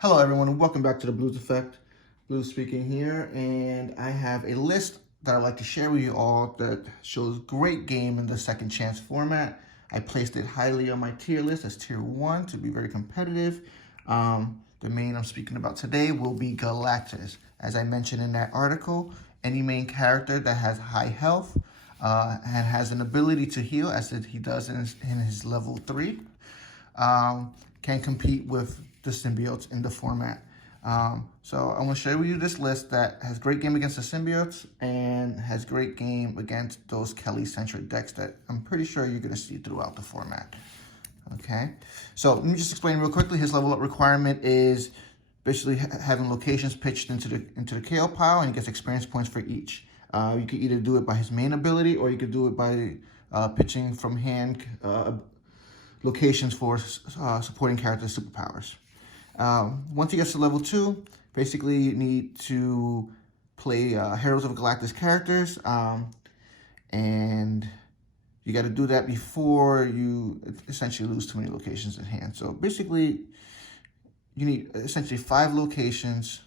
Hello everyone and welcome back to the Blues Effect. Blues speaking here, and I have a list that I'd like to share with you all that shows great game in the second chance format. I placed it highly on my tier list as tier 1 to be very competitive. The main I'm speaking about today will be Galactus. As I mentioned in that article, any main character that has high health and has an ability to heal, as he does in his level 3, can compete with the symbiotes in the format. So I'm going to share with you this list that has great game against the symbiotes and has great game against those Kelly-centric decks that I'm pretty sure you're going to see throughout the format. Okay, so let me just explain real quickly. His level up requirement is basically having locations pitched into the KO pile, and he gets experience points for each. You could either do it by his main ability, or you could do it by pitching from hand locations for supporting character superpowers. Once he gets to level 2, basically you need to play Heroes of Galactus characters, and you got to do that before you essentially lose too many locations in hand. So basically, you need essentially 5 locations,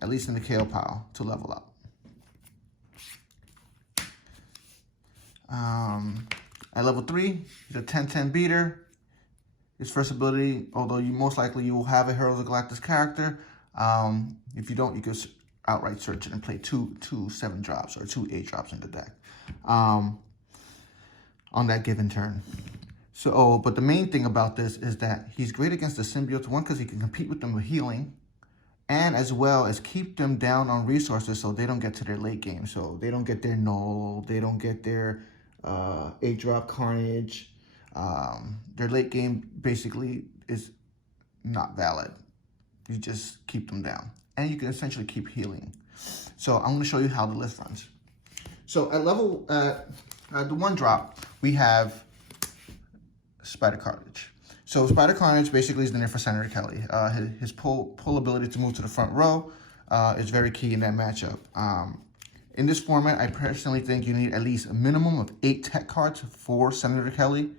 at least in the KO pile, to level up. At level 3, he's a 10-10 beater. His first ability, although you will have a Heroes of Galactus character, if you don't, you could outright search it and play two 7-drops or 2 8-drops in the deck on that given turn. So, but the main thing about this is that he's great against the symbiotes, one, because he can compete with them with healing, and as well as keep them down on resources so they don't get to their late game. So they don't get their null, they don't get their 8-drop carnage. Their late game basically is not valid. You just keep them down, and you can essentially keep healing. So I'm going to show you how the list runs. So at level the 1-drop, we have Spider Carnage. So Spider Carnage basically is the nerf for Senator Kelly. His pull ability to move to the front row is very key in that matchup. In this format, I personally think you need at least a minimum of 8 tech cards for Senator Kelly.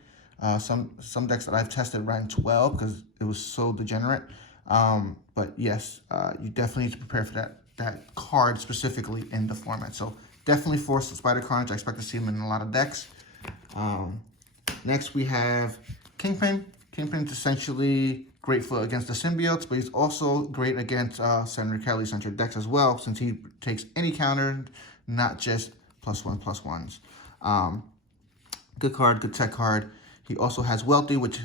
Some decks that I've tested ran 12 because it was so degenerate. But yes, you definitely need to prepare for that card specifically in the format. So definitely force the Spider Carnage. I expect to see him in a lot of decks. Next we have Kingpin. Kingpin's essentially great for against the symbiotes, but he's also great against Senator Kelly-centric decks as well, since he takes any counter, not just +1/+1s. Good card, good tech card. He also has Wealthy, which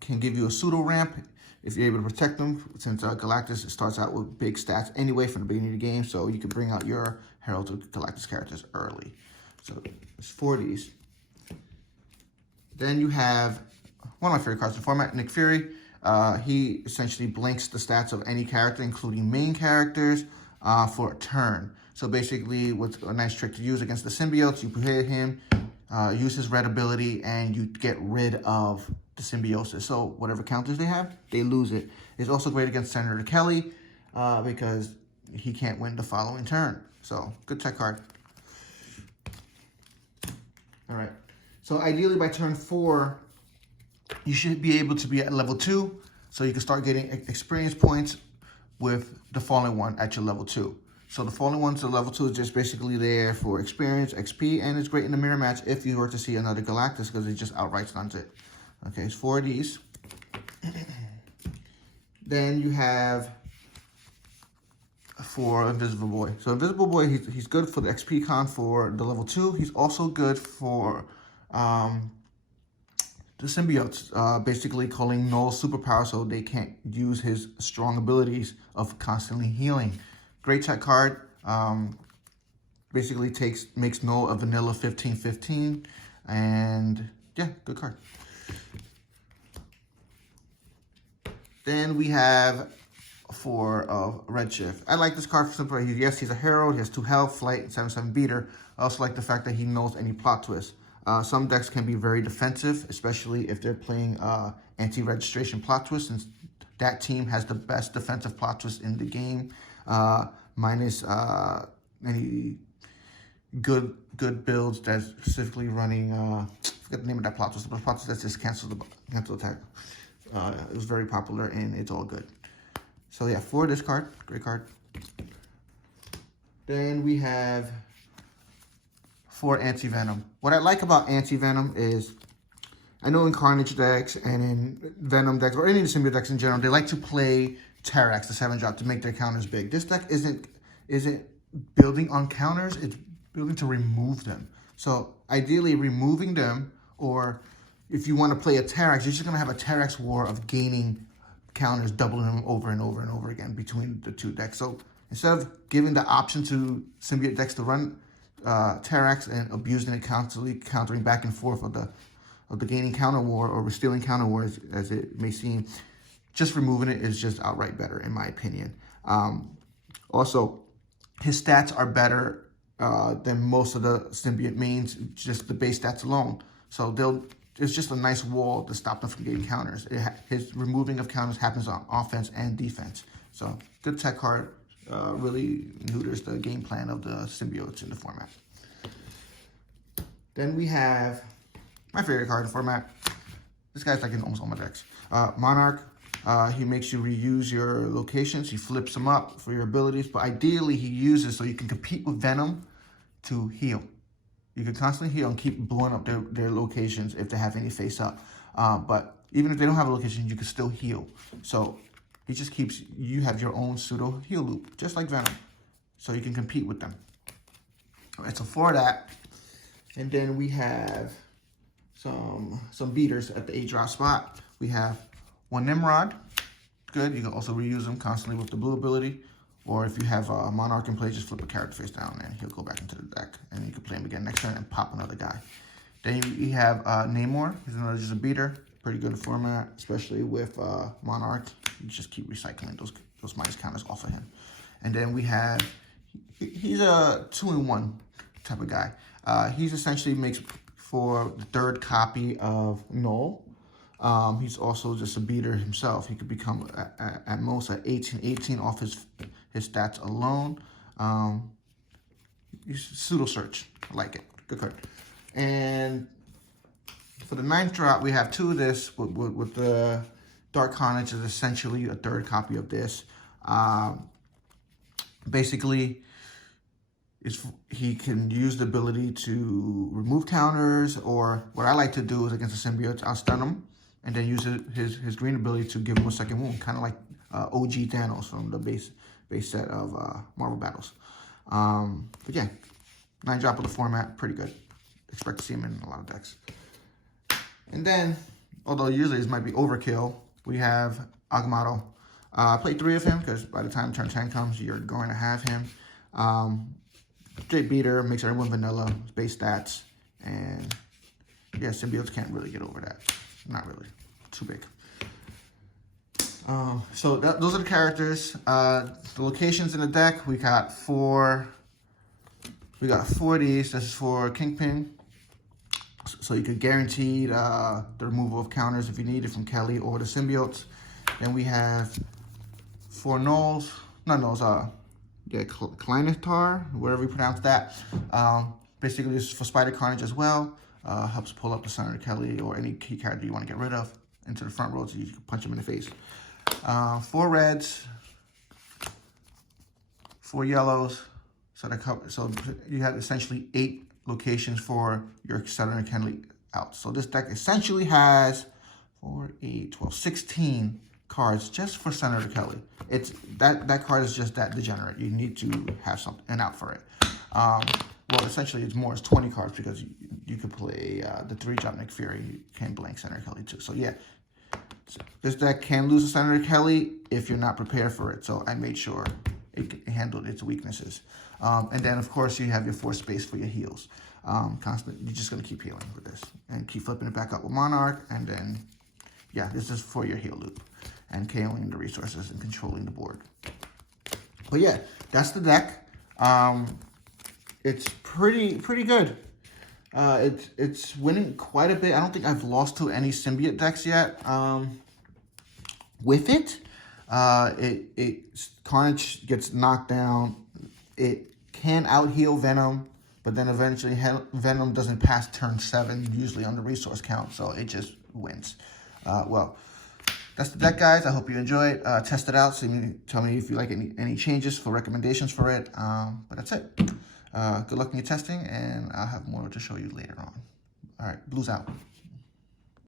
can give you a pseudo ramp if you're able to protect them, since Galactus starts out with big stats anyway from the beginning of the game, so you can bring out your Herald of Galactus characters early. So it's 4 of these. Then you have one of my favorite cards in the format, Nick Fury. He essentially blinks the stats of any character, including main characters, for a turn. So basically, what's a nice trick to use against the symbiotes, you hit him, use his red ability, and you get rid of the symbiosis. So whatever counters they have, they lose it. It's also great against Senator Kelly because he can't win the following turn. So good tech card. All right. So ideally by turn 4, you should be able to be at level 2, so you can start getting experience points with the Fallen One at your level 2. So the Fallen One's at level 2 is just basically there for experience, XP, and it's great in the mirror match if you were to see another Galactus, because it just outright stuns it. Okay, it's 4 of these. Then you have for Invisible Boy. So Invisible Boy, he's good for the XP con for the level 2. He's also good for the symbiotes, basically calling null superpower so they can't use his strong abilities of constantly healing. Great tech card. Basically makes null a vanilla 15/15, and yeah, good card. Then we have for Redshift. I like this card for simple. Yes, he's a hero. He has 2 health, flight, 7/7 beater. I also like the fact that he knows any plot twists. Some decks can be very defensive, especially if they're playing anti-registration plot twists, since that team has the best defensive plot twist in the game, minus any good builds that's specifically running, I forget the name of that plot twist, but plot twist that just cancel the attack. It was very popular, and it's all good. So yeah, 4 discard, great card. Then we have 4 Anti-Venom. What I like about Anti-Venom is, I know in Carnage decks and in Venom decks, or any of the symbiote decks in general, they like to play Terrax, the 7-drop, to make their counters big. This deck isn't building on counters, it's building to remove them. So ideally removing them, or if you want to play a Terrax, you're just going to have a Terrax war of gaining counters, doubling them over and over and over again between the 2 decks. So instead of giving the option to symbiote decks to run Terrax and abusing it constantly, countering back and forth of the gaining counter war or stealing counter war, as it may seem, just removing it is just outright better, in my opinion. Also, his stats are better than most of the symbiote mains, just the base stats alone. So it's just a nice wall to stop them from getting counters. His removing of counters happens on offense and defense. So good tech card, really neuters the game plan of the symbiotes in the format. Then we have my favorite card in the format. This guy's like in almost all my decks. Monarch. He makes you reuse your locations. He flips them up for your abilities, but ideally he uses so you can compete with Venom to heal. You can constantly heal and keep blowing up their locations if they have any face up. But even if they don't have a location, you can still heal. So he just keeps, you have your own pseudo heal loop, just like Venom. So you can compete with them. All right, so for that, and then we have some beaters at the 8-drop spot. We have 1 Nimrod, good. You can also reuse them constantly with the blue ability. Or if you have a Monarch in play, just flip a character face down and he'll go back into the deck. And you can play him again next turn and pop another guy. Then you have Namor. He's another just a beater. Pretty good format, especially with Monarch. You just keep recycling those minus counters off of him. And then we have, he's a 2-in-1 type of guy. He's essentially makes for the 3rd copy of Null. He's also just a beater himself. He could become at most at 18 off his stats alone. Pseudo search, I like it, good card. And for the 9th drop, we have 2 of this with the Dark Carnage is essentially a 3rd copy of this. Basically, he can use the ability to remove counters, or what I like to do is against the symbiotes, I'll stun him and then use his green ability to give him a 2nd wound, kind of like OG Thanos from the base set of Marvel Battles. But yeah, 9-drop of the format, pretty good. Expect to see him in a lot of decks. And then, although usually this might be overkill, we have Agamotto. Play 3 of him, because by the time turn 10 comes, you're going to have him. Straight beater, makes everyone vanilla, base stats, and yeah, symbiotes can't really get over that. Not really, too big. So those are the characters. The locations in the deck, we got 4 of these. This is for Kingpin. So you could guarantee the removal of counters if you need it from Kelly or the symbiotes. Then we have 4 Knolls. Not Knolls, yeah, Kleinitar, whatever you pronounce that. Basically, this is for Spider Carnage as well. Helps pull up the Senator Kelly or any key character you want to get rid of into the front row so you can punch him in the face. 4 reds, 4 yellows. So you have essentially 8 locations for your Senator Kelly out. So this deck essentially has 4, 8, 12, 16 cards just for Senator Kelly. It's that card is just that degenerate. You need to have an out for it. Well, essentially, it's 20 cards because you could play the 3-drop Nick Fury. You can blank Senator Kelly too. So yeah, this deck can lose a Senator Kelly if you're not prepared for it. So I made sure it handled its weaknesses. And then of course you have your 4 space for your heals. Constant. You're just gonna keep healing with this and keep flipping it back up with Monarch. And then yeah, this is for your heal loop and KOing the resources and controlling the board. But yeah, that's the deck. It's pretty good. It's winning quite a bit. I don't think I've lost to any symbiote decks yet. With it, Carnage gets knocked down. It can out heal Venom, but then eventually Venom doesn't pass turn 7 usually on the resource count, so it just wins. Well, that's the deck, guys. I hope you enjoy it. Test it out. Tell me if you like any changes for recommendations for it. But that's it. Good luck in your testing, and I'll have more to show you later on. All right, blues out.